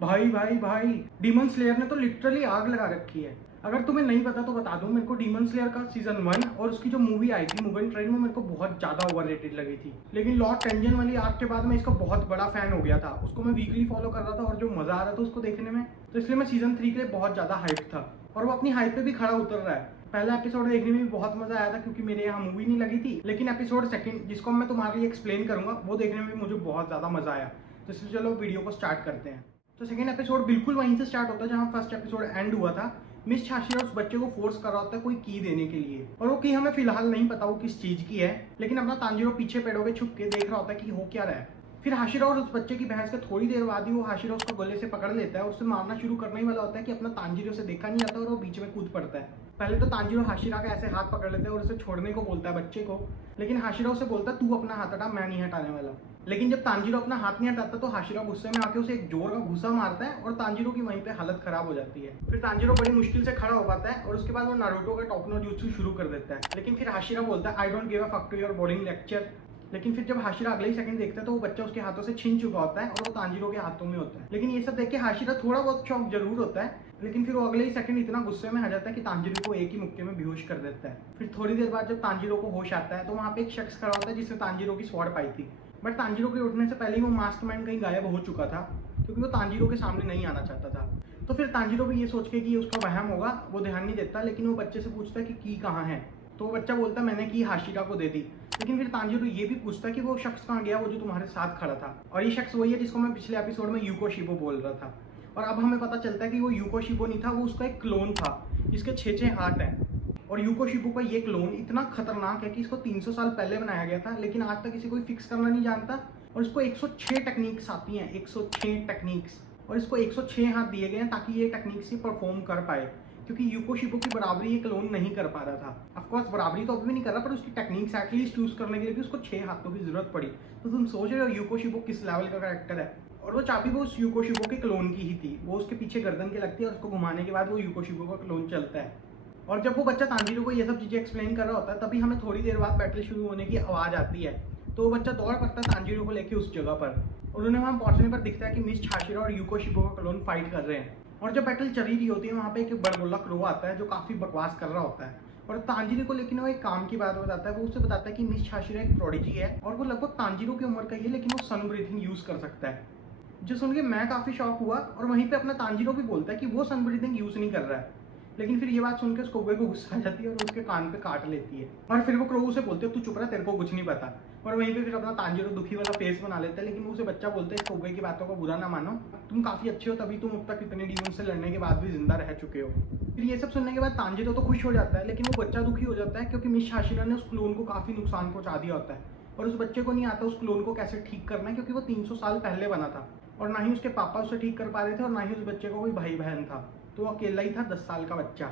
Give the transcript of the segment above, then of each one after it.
भाई भाई भाई, डीमन स्लेयर ने तो लिटरली आग लगा रखी है। अगर तुम्हें नहीं पता तो बता दूं, मेरे को डीमन स्लेयर का सीजन 1 और उसकी जो मूवी आई थी मुगन ट्रेन, वो मेरे को बहुत ज्यादा ओवररेटेड लगी थी। लेकिन लॉर्ड टेंजन वाली आर्क के बाद मैं इसका बहुत बड़ा फैन हो गया था। उसको मैं वीकली फॉलो कर रहा था और जो मजा आ रहा था उसको देखने में, तो इसलिए मैं सीजन 3 के लिए बहुत ज्यादा हाइप था। और वो अपनी हाइप पे भी खड़ा उतर रहा है। पहला एपिसोड देखने में भी बहुत मजा आया था क्योंकि मेरे यहाँ मूवी नहीं लगी थी। लेकिन एपिसोड सेकंड, जिसको मैं तुम्हारे लिए एक्सप्लेन करूंगा, वो देखने में भी मुझे बहुत ज्यादा मजा आया। तो इसलिए चलो वीडियो को स्टार्ट करते हैं। तो सेकंड एपिसोड बिल्कुल वहीं से स्टार्ट होता है जहां फर्स्ट एपिसोड एंड हुआ था। मिस छाशिरा उस बच्चे को फोर्स कर रहा होता है कोई की देने के लिए, और वो की हमें फिलहाल नहीं पता वो किस चीज की है। लेकिन अपना तांजीरो पीछे पेड़ों के छुप के देख रहा होता है कि हो क्या रहा है। फिर हाशिरा और उस बच्चे की बहस के थोड़ी देर बाद ही वो हाशिरा उसको गले से पकड़ लेता है और उससे मारना शुरू करने ही वाला होता है कि अपना तांजीरो से देखा नहीं जाता और वो बीच में कूद पड़ता है। पहले तो तांजीरो हाशिरा का ऐसे हाथ पकड़ लेता है और उसे छोड़ने को बोलता है बच्चे को, लेकिन हाशिरा उसे बोलता है तू अपना हाथ हटा, मैं नहीं हटाने वाला। लेकिन जब तांजीरो अपना हाथ नहीं हटाता तो हाशिरा गुस्से में आके उसे एक जोर का घूसा मारता है और तांजीरो की वहीं पे हालत खराब हो जाती है। फिर तांजीरो बड़ी मुश्किल से खड़ा हो पाता है और उसके बाद वो नारुतो का टोकनो jutsu शुरू कर देता है। लेकिन फिर हाशिरा बोलता है I don't give a fuck to your boring lecture. लेकिन फिर जब हाशिरा अगले ही सेकंड देखता है तो वो बच्चा उसके हाथों से छिन चुका होता है और वो तांजीरो के हाथों में होता है। लेकिन ये सब देख के हाशिरा थोड़ा बहुत शॉक जरूर होता है, लेकिन फिर वो अगले ही सेकंड इतना गुस्से में आ जाता है कि तांजीरो को एक ही मुक्के में बेहोश कर देता है। फिर थोड़ी देर बाद जब तांजीरो को होश आता है तो वहाँ पे एक शख्स खड़ा होता है जिसने तांजीरो की स्वॉर्ड पाई थी। बट तांजीरो के उठने से पहले ही वो मास्टरमाइंड कहीं गायब हो चुका था क्योंकि वो तांजीरो के सामने नहीं आना चाहता था। तो फिर तांजीरो भी ये सोच के कि उसका वहम होगा वो ध्यान नहीं देता, लेकिन वो बच्चे से पूछता है कि की कहाँ है। तो वो बच्चा बोलता है मैंने की हाशिरा को दे दी। लेकिन फिर तांजीरो ये भी पूछता है कि वो शख्स कहाँ गया, वो जो तुम्हारे साथ खड़ा था। और ये शख्स वही है जिसको मैं पिछले एपिसोड में यूको शिबो बोल रहा था। और अब हमें पता चलता है कि वो यूको शिबो नहीं था, वो उसका एक क्लोन था जिसके 6 हाथ हैं। और यूको शिबो का ये क्लोन इतना खतरनाक है कि इसको 300 साल पहले बनाया गया था, लेकिन आज तक इसे कोई फिक्स करना नहीं जानता। और इसको 106 टेक्निक्स आती हैं, 106 टेक्निक्स। और इसको 106 हाथ दिए गए हैं ताकि ये टेक्निक्स ही परफॉर्म कर पाए, क्योंकि यूको शिबो की बराबरी ये क्लोन नहीं कर पा रहा था। ऑफकोर्स बराबरी तो अभी भी नहीं कर रहा, पर उसकी टेक्निक्स एटलीस्ट यूज करने के लिए भी उसको 6 हाथों की जरूरत पड़ी। तो तुम सोच रहे हो यूको शिबो किस लेवल का कैरेक्टर है। और वो चाबी वो उस यूको शिबो के क्लोन की ही थी। वो उसके पीछे गर्दन के लगती है और उसको घुमाने के बाद वो यूको शिबो का क्लोन चलता है। और जब वो बच्चा तांजीरो को ये सब चीजें एक्सप्लेन कर रहा होता है तभी हमें थोड़ी देर बाद बैटल शुरू होने की आवाज आती है। तो वो बच्चा दौड़ पड़ता है तांजीरो को लेके उस जगह पर, और उन्हें वहां पहुंचने पर दिखता है कि मिस छाशिरा और यूको शिबो का क्लोन फाइट कर रहे हैं। और जब बैटल चल रही होती है वहां पे एक बड़गुल्ला क्रो आता है जो काफी बकवास कर रहा होता है। और तांजीरो को लेकिन वो एक काम की बात बताता है। वो उसे बताता है कि मिस छाशिरा एक प्रोडिजी है और वो लगभग तांजीरो की उम्र का ही है, लेकिन वो सन ब्रीथिंग यूज कर सकता है। जो सुन के मैं काफी शॉक हुआ, और वहीं पे अपना तांजीरो भी बोलता है कि वो सन ब्रीथिंग यूज नहीं कर रहा है। लेकिन फिर ये बात सुनकर उस कौवे को गुस्सा आ जाती है और उसके कान पे काट लेती है। और फिर वो क्रो से बोलते है तू चुप रहा, तेरे को कुछ नहीं पता। और वहीं पे फिर अपना तांजीरो दुखी वाला फेस बना लेता है। लेकिन उसे बच्चा बोलता है इस कौवे की बातों को बुरा ना मानो, तुम काफी अच्छे हो, तभी तुम अब तक इतने डीमन से लड़ने के बाद भी जिंदा रह चुके हो। फिर ये सब सुनने के बाद तांजीरो तो खुश हो जाता है, लेकिन वो बच्चा दुखी हो जाता है क्योंकि मिस छाशिरा ने उस क्लोन को काफी नुकसान पहुंचा दिया होता है। और उस बच्चे को नहीं आता उस क्लोन को कैसे ठीक करना है, क्योंकि वो 300 साल पहले बना था और ना ही उसके पापा उसे ठीक कर पा रहे थे और ना ही उस बच्चे को कोई भाई बहन था। तो वो अकेला ही था 10 साल का बच्चा।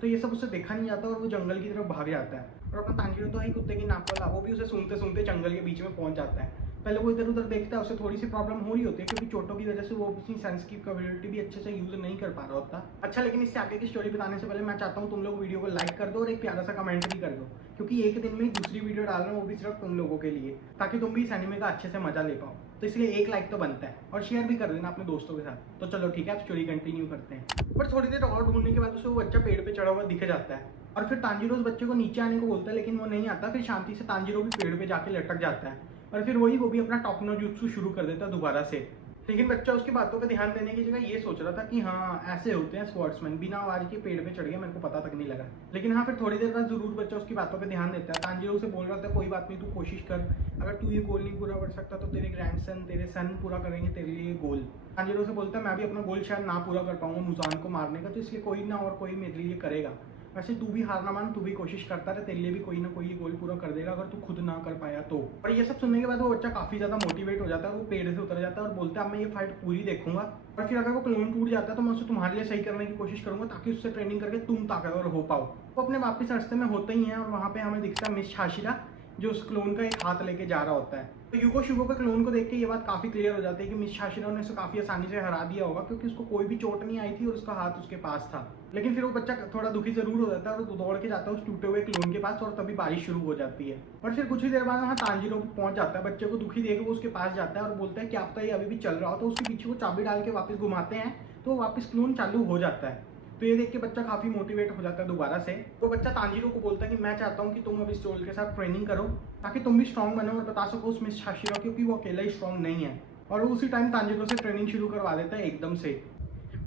तो ये सब उसे देखा नहीं जाता और वो जंगल की तरफ भाग जाता है। और अपना तांजीरो तो है कुत्ते की नाक वाला, वो भी उसे सूंघते सूंघते जंगल के बीच में पहुंच जाता है। पहले वो इधर उधर देखता है, उसे थोड़ी सी प्रॉब्लम हो रही होती है क्योंकि चोटों की वजह से वो अपनी सेंस की कैपेबिलिटी भी अच्छे से यूज नहीं कर पा रहा होता। अच्छा, लेकिन इससे आगे की स्टोरी बताने से पहले मैं चाहता हूँ तुम लोग वीडियो को लाइक कर दो और एक प्यारा सा कमेंट भी कर दो, क्योंकि एक दिन में दूसरी वीडियो डाल रहा हूँ, वो भी सिर्फ तुम लोगों के लिए, ताकि तुम भी इस एनिमे का अच्छे से मजा ले पाओ। तो इसलिए एक लाइक तो बनता है, और शेयर भी कर देना अपने दोस्तों के साथ। तो चलो ठीक है, अब स्टोरी कंटिन्यू करते हैं। पर थोड़ी देर और ढूंढने के बाद उसे वो बच्चा पेड़ पे चढ़ा हुआ दिख जाता है और फिर तांजीरो उस बच्चे को नीचे आने को बोलता है, लेकिन वो नहीं आता। फिर शांति से तांजीरो भी पेड़ पे जाके लटक जाता है और फिर वो भी अपना टोकनो jutsu शुरू कर देता है दोबारा से। लेकिन बच्चा उसकी बातों पे ध्यान देने की जगह ये सोच रहा था कि हाँ ऐसे होते हैं स्वर्ड्समैन, बिना आवाज के पेड़ पे चढ़ गया, मेरे को पता तक नहीं लगा। लेकिन हाँ, फिर थोड़ी देर बाद जरूर बच्चा उसकी बातों पे ध्यान देता है। तांजीरो उसे बोल रहा था कोई बात नहीं, तू कोशिश कर, अगर तू ये गोल नहीं पूरा कर सकता तो तेरे ग्रैंडसन, तेरे सन पूरा करेंगे तेरे लिए गोल। तांजीरो से बोलता है मैं भी अपना गोल शायद ना पूरा कर पाऊंगा मुजान को मारने का, तो इसलिए कोई ना और कोई मेरे लिए करेगा। वैसे तू भी हार ना मान, तू भी कोशिश करता रहे, तेरे लिए भी कोई ना कोई गोल पूरा कर देगा अगर तू खुद ना कर पाया तो। और ये सब सुनने के बाद वो बच्चा काफी ज्यादा मोटिवेट हो जाता है, वो पेड़ से उतर जाता है और बोलता है अब मैं ये फाइट पूरी देखूंगा, और फिर अगर वो क्लोन टूट जाता है तो मैं उसे तुम्हारे लिए सही करने की कोशिश करूंगा ताकि उससे ट्रेनिंग करके तुम ताकतवर हो पाओ। वो अपने वापस रास्ते में होते ही हैं और वहां पे हमें दिखता है मिस छाशिरा जो उस क्लोन का एक हाथ लेके जा रहा होता है। तो यूको शिबो के क्लोन को देख के ये बात काफी क्लियर हो जाती है कि मिस शाशिरा ने उसे काफी आसानी से हरा दिया होगा, क्योंकि उसको कोई भी चोट नहीं आई थी और उसका हाथ उसके पास था। लेकिन फिर वो बच्चा थोड़ा दुखी जरूर हो जाता है और दौड़ के जाता है उस टूटे हुए क्लोन के पास, और तभी बारिश शुरू हो जाती है। और फिर कुछ ही देर बाद वहाँ तांजीरो पहुंच जाता है, बच्चे को दुखी देख वो उसके पास जाता है और बोलता है कि आप तो ये अभी भी चल रहा हो। तो उसके पीछे वो चाबी डाल के वापस घुमाते हैं तो वापस क्लोन चालू हो जाता है। तो ये देख के बच्चा काफी मोटिवेट हो जाता है दोबारा से। तो बच्चा तांजीरो को बोलता है कि मैं चाहता हूँ कि तुम अब इस रोल के साथ ट्रेनिंग करो ताकि तुम भी स्ट्रॉन्ग बनो और बता सको उस मिस शाशिरा, क्योंकि वो अकेला ही स्ट्रॉन्ग नहीं है। और वो उसी टाइम तांजीरो से ट्रेनिंग शुरू करवा देता है एकदम से।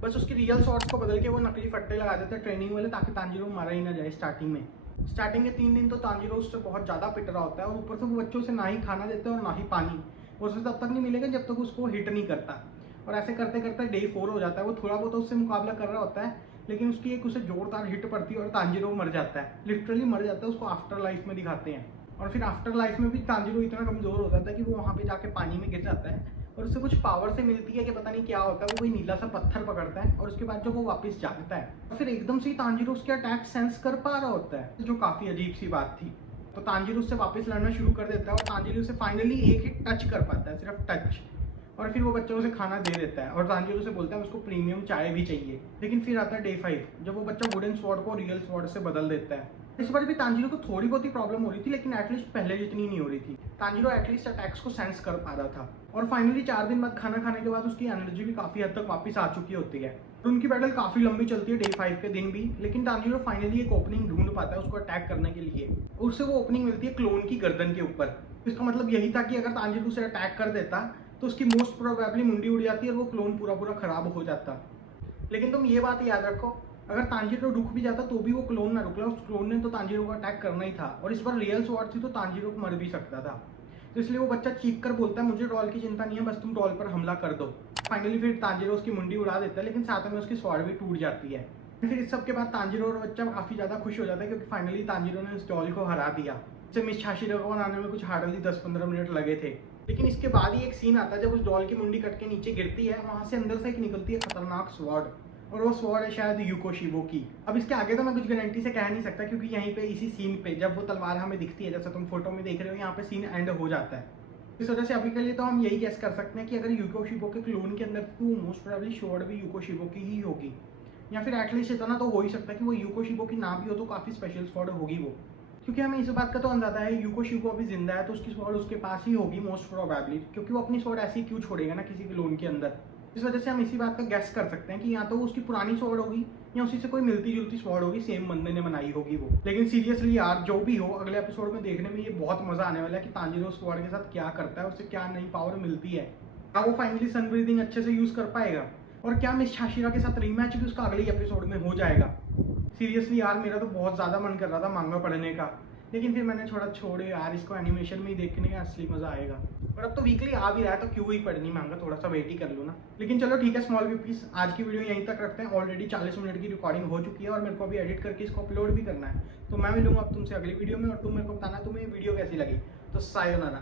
बस उसकी रियल शॉट्स को बदल के वो नकली फट्टे लगा देते हैं ट्रेनिंग वाले, ताकि तांजीरो मारा ही ना जाए। स्टार्टिंग के 3 दिन तो तांजीरो उससे बहुत ज्यादा पिट रहा होता है, और ऊपर से वो बच्चों से ना ही खाना देते हैं और ना ही पानी। उसे तब तक नहीं मिलेगा जब तक उसको हिट नहीं करता। और ऐसे करते करते डे 4 हो जाता है। वो थोड़ा बहुत उससे मुकाबला कर रहा होता है, लेकिन उसकी एक उसे जोरदार हिट पड़ती है और तांजीरो मर जाता है, लिटरली मर जाता है। उसको आफ्टर लाइफ में दिखाते हैं। और फिर आफ्टर लाइफ में भी तांजीरो इतना कमजोर हो जाता है कि वो वहाँ पे जाके पानी में गिर जाता है, और उससे कुछ पावर से मिलती है कि पता नहीं क्या होता है। वो कोई नीला सा पत्थर पकड़ता है और उसके बाद जब वो वापस जागता है और फिर एकदम से ही तांजीरो उसके अटैक सेंस कर पा रहा होता है, जो काफी अजीब सी बात थी। तो तांजीरो उससे वापस लड़ना शुरू कर देता है और तांजीरो से फाइनली एक ही टच कर पाता है, सिर्फ टच। और फिर वो बच्चा उसे खाना दे देता है और तांजीरो से बोलता है उसको प्रीमियम चाय भी चाहिए। लेकिन फिर आता है डे 5, जब वो बच्चा वुडन स्वॉर्ड को रियल स्वॉर्ड से बदल देता है। इस बार भी तांजीरो को थोड़ी बहुत ही प्रॉब्लम हो रही थी, लेकिन एटलीस्ट पहले जितनी नहीं हो रही थी। तांजीरो एटलीस्ट अटैक्स को सेंस कर पा रहा था। और फाइनली 4 दिन बाद खाना खाने के बाद उसकी एनर्जी भी काफी हद तक वापस आ चुकी होती है। तो उनकी बैटल काफी लंबी चलती है डे 5 के दिन भी, लेकिन तांजीरो फाइनली एक ओपनिंग ढूंढ पाता है उसको अटैक करने के लिए। उससे वो ओपनिंग मिलती है क्लोन की गर्दन के ऊपर। इसका मतलब यही था कि अगर तांजीरो उसे अटैक कर देता तो उसकी मोस्ट प्रोबेबली मुंडी उड़ जाती है और वो क्लोन पूरा खराब हो जाता। लेकिन तुम ये बात याद रखो, अगर तांजीरो रुक भी जाता तो भी वो क्लोन ना रुकला। उस क्लोन ने तो तांजीरो को अटैक करना ही था, और इस बार रियल स्वॉर्ड थी तो तांजीरो को मर भी सकता था। तो इसलिए वो बच्चा चीख कर बोलता है मुझे डॉल की चिंता नहीं है, बस तुम डॉल पर हमला कर दो। फाइनली फिर तांजीरो उसकी मुंडी उड़ा देता है, लेकिन साथ में उसकी स्वॉर्ड भी टूट जाती है। फिर इस सब के बाद तांजीरो और बच्चा काफी ज्यादा खुश हो जाता है, क्योंकि फाइनली तांजीरो ने उस डॉल को हरा दिया। इसे मिस शाशिरा को बनाने में कुछ हार्डली 10-15 मिनट लगे थे। लेकिन इसके बाद ही एक सीन आता है जब उस डॉल की मुंडी कट के नीचे गिरती है, वहां से अंदर से एक निकलती है खतरनाक स्वॉर्ड, और वो स्वॉर्ड है शायद यूको शिबो की। अब इसके आगे तो मैं कुछ गारंटी से कह नहीं सकता, क्योंकि यहीं पे इसी सीन पे जब वो तलवार हमें दिखती है, जैसा तुम फोटो में देख रहे हो, यहाँ पे सीन एंड हो जाता है। इस वजह से अभी के लिए तो हम यही गेस कर सकते हैं कि अगर यूको शिबो के क्लोन के अंदर तो मोस्ट प्रोबेबली स्वॉर्ड भी यूको शिबो की ही होगी, या फिर एटलीस्ट इतना तो हो ही सकता है कि वो यूको शिबो की ना भी हो तो काफी स्पेशल स्वॉर्ड होगी वो। क्योंकि हमें इस बात का तो अंदाजा है यूको शिबो अभी जिंदा है, तो उसकी स्वॉर्ड उसके पास ही होगी मोस्ट प्रोबेबली, क्योंकि वो अपनी स्वॉर्ड ऐसे ही क्यों छोड़ेगा ना किसी क्लोन के अंदर। इस वजह से हम इसी बात का गेस कर सकते हैं कि या तो वो उसकी पुरानी स्वॉर्ड होगी या उसी से कोई मिलती जुलती स्वॉर्ड होगी, सेम बंदे ने बनाई होगी वो। लेकिन सीरियसली यार, जो भी हो, अगले एपिसोड में देखने में ये बहुत मजा आने वाला है कि तांजीरो स्वॉर्ड के साथ क्या करता है, उससे क्या नई पावर मिलती है, क्या वो फाइनली सन ब्रीदिंग अच्छे से यूज कर पाएगा, और क्या मिस शाशिरा के साथ रीमैच भी उसका अगले एपिसोड में हो जाएगा। सीरियसली यार, मेरा तो बहुत ज्यादा मन कर रहा था मांगा पढ़ने का, लेकिन फिर मैंने थोड़ा छोड़े यार, इसको एनिमेशन में ही देखने का असली मजा आएगा। और अब तो वीकली आ भी रहा है, तो क्यों ही पढ़नी मांगा, थोड़ा सा वेट ही कर लूँ ना। लेकिन चलो ठीक है स्मॉल पीपीज, आज की वीडियो यहीं तक रखते हैं। ऑलरेडी 40 मिनट की रिकॉर्डिंग हो चुकी है और मेरे को अभी एडिट करके इसको अपलोड भी करना है। तो मैं मिलूंगा अब तुमसे अगली वीडियो में, और तुम मेरे को बताना तुम्हें वीडियो कैसी लगी। तो सायोनारा।